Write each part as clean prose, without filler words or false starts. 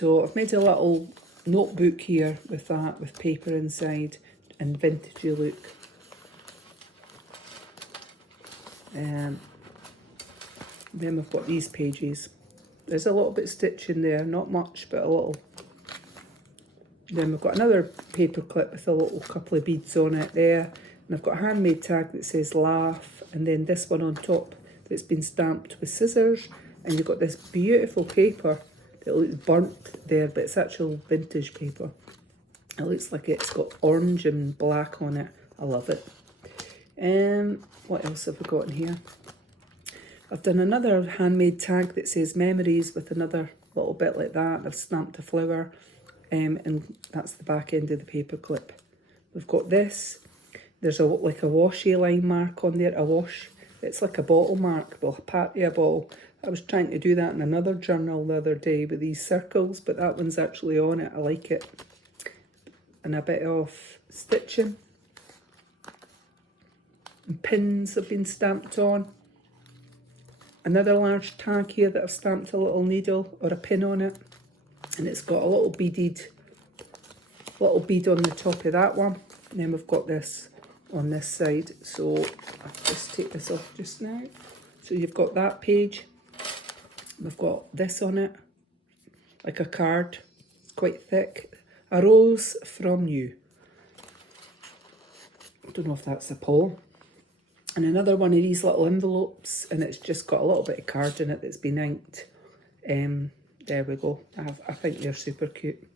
So I've made a little notebook here with that, with paper inside and vintagey look. Then we've got these pages. There's a little bit of stitch in there, not much, but a little. Then we've got another paper clip with a little couple of beads on it there. And I've got a handmade tag that says laugh, and then this one on top that's been stamped with scissors. And you've got this beautiful paper that looks burnt there, but it's actual vintage paper. It looks like it's got orange and black on it. I love it. What else have we got in here? I've done another handmade tag that says memories with another little bit like that. I've stamped a flower, and that's the back end of the paper clip. We've got this. There's like a washy line mark on there, a wash. It's like a bottle mark, well, a patio bottle. I was trying to do that in another journal the other day with these circles, but that one's actually on it. I like it. And a bit of stitching. And pins have been stamped on. Another large tag here that I've stamped a little needle or a pin on it. And it's got a little bead on the top of that one. And then we've got this on this side. So I'll just take this off just now. So you've got that page. We've got this on it, like a card. It's quite thick. A rose from you. I don't know if that's a poem. And another one of these little envelopes, and it's just got a little bit of card in it that's been inked. There we go. I think they're super cute.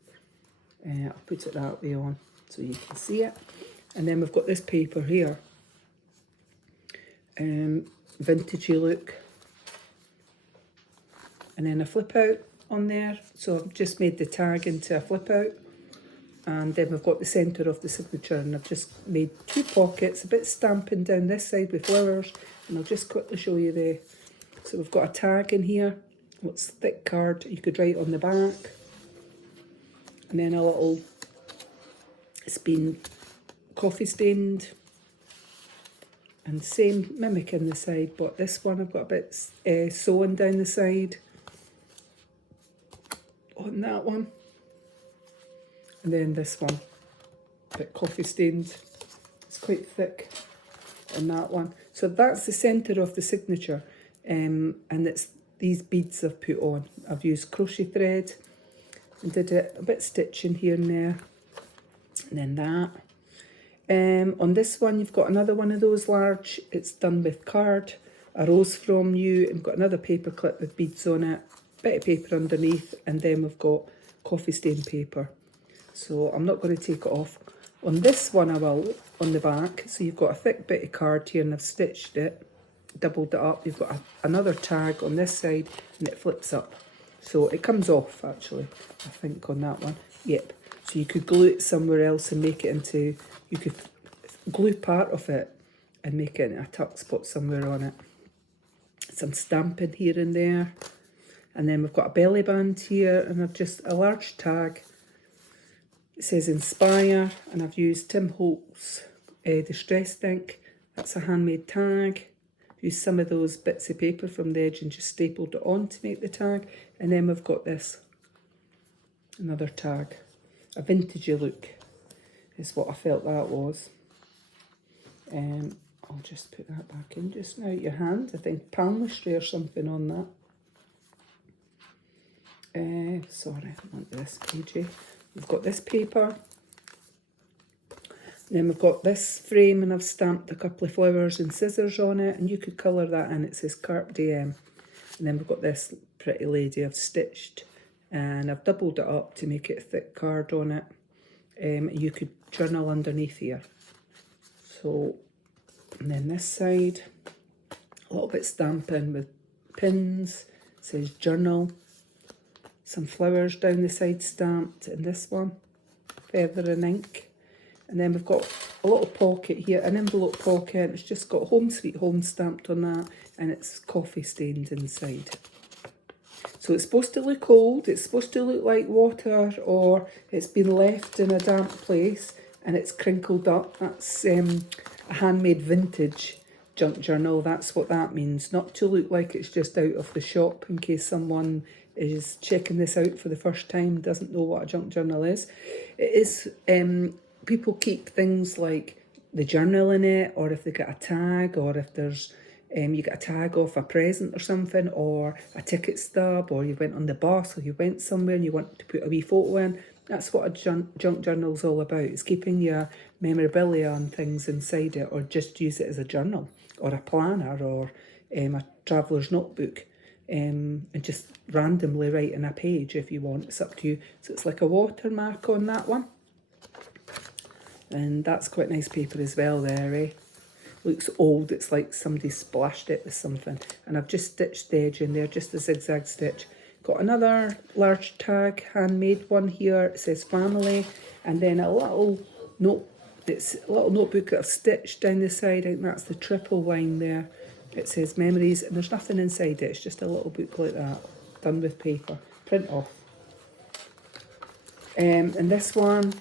I'll put it that way on so you can see it. And then we've got this paper here. Vintagey look. And then a flip out on there. So I've just made the tag into a flip out. And then we've got the centre of the signature, and I've just made 2 pockets, a bit stamping down this side with flowers, and I'll just quickly show you there. So we've got a tag in here, what's thick card you could write on the back, and then a little, it's been coffee stained, and same mimicking the side, but this one I've got a bit sewing down the side on that one. And then this one, a bit coffee stained. It's quite thick on that one. So that's the centre of the signature. And it's these beads I've put on. I've used crochet thread and did a bit stitching here and there. And then that. On this one, you've got another one of those large. It's done with card, a rose from you, and got another paper clip with beads on it, bit of paper underneath, and then we've got coffee stained paper. So I'm not going to take it off. On this one I will, on the back. So you've got a thick bit of card here, and I've stitched it, doubled it up. You've got another tag on this side, and it flips up. So it comes off actually, I think, on that one. Yep. So you could glue it somewhere else and make it into, you could glue part of it and make it into a tuck spot somewhere on it. Some stamping here and there. And then we've got a belly band here, and I've just a large tag. It says Inspire, and I've used Tim Holtz Distressed Ink. That's a handmade tag. I've used some of those bits of paper from the edge and just stapled it on to make the tag. And then we've got this, another tag. A vintagey look is what I felt that was. I'll just put that back in just now. Your hand, I think palmistry or something on that. Sorry, I want this pagey. We've got this paper, and then we've got this frame, and I've stamped a couple of flowers and scissors on it, and you could colour that in. It says Carpe Diem. And then we've got this pretty lady I've stitched, and I've doubled it up to make it a thick card on it. You could journal underneath here. So, and then this side, a little bit stamping with pins. It says journal. Some flowers down the side stamped, and this one, feather and ink. And then we've got a little pocket here, an envelope pocket, and it's just got Home Sweet Home stamped on that, and it's coffee stained inside. So it's supposed to look old, it's supposed to look like water, or it's been left in a damp place and it's crinkled up. That's a handmade vintage junk journal. That's what that means. Not to look like it's just out of the shop in case someone is checking this out for the first time, doesn't know what a junk journal is. It is, people keep things like the journal in it, or if they get a tag, or if there's, you get a tag off a present or something, or a ticket stub, or you went on the bus, or you went somewhere and you want to put a wee photo in. That's what a junk journal is all about. It's keeping your memorabilia and things inside it, or just use it as a journal, or a planner, or a traveller's notebook. And just randomly write in a page if you want. It's up to you. So it's like a watermark on that one. And that's quite nice paper as well there, eh? Looks old. It's like somebody splashed it with something. And I've just stitched the edge in there, just a zigzag stitch. Got another large tag, handmade one here. It says family. And then a little note. It's a little notebook that I've stitched down the side. I think that's the triple line there. It says memories, and there's nothing inside it. It's just a little book like that, done with paper. Print off. And this one,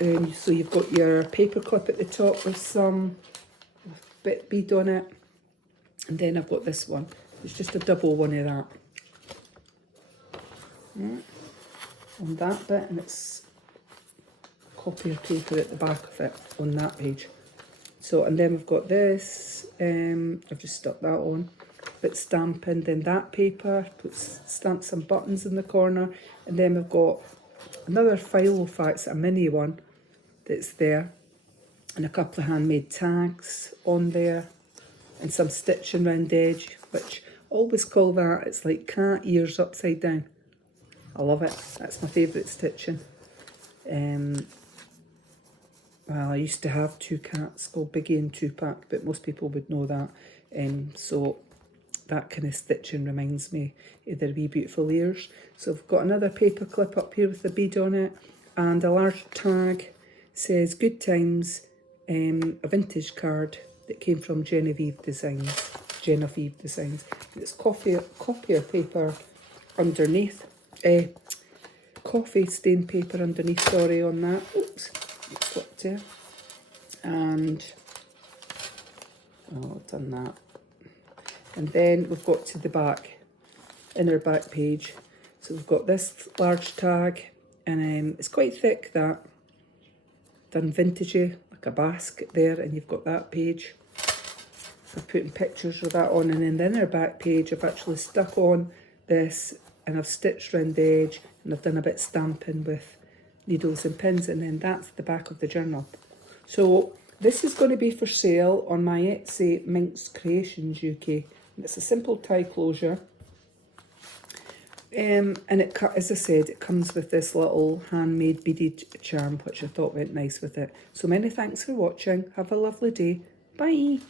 so you've got your paper clip at the top with some bit bead on it. And then I've got this one. It's just a double one of that. On that bit, and it's a copy of paper at the back of it on that page. So, and then we've got this, I've just stuck that on, bit stamping, then that paper, stamp some buttons in the corner, and then we've got another file of facts, a mini one that's there, and a couple of handmade tags on there, and some stitching around the edge, which I always call that, it's like cat ears upside down. I love it, that's my favourite stitching. Well, I used to have two cats called Biggie and Tupac, but most people would know that. So that kind of stitching reminds me of their wee beautiful ears. So I've got another paper clip up here with the bead on it, and a large tag. Says Good Times, a vintage card that came from Genevieve Designs. It's copy of paper underneath. Coffee stained paper underneath, sorry, on that. Oops. Slipped there, and I've done that, and then we've got to the back, inner back page. So we've got this large tag, and it's quite thick, that, done vintagey, like a basket there, and you've got that page. So I'm putting pictures of that on, and then the inner back page I've actually stuck on this, and I've stitched around the edge, and I've done a bit stamping with needles and pins, and then that's the back of the journal. So this is going to be for sale on my Etsy, MinxCreationsUK, and it's a simple tie closure. And it, as I said, it comes with this little handmade beaded charm, which I thought went nice with it. So many thanks for watching. Have a lovely day. Bye.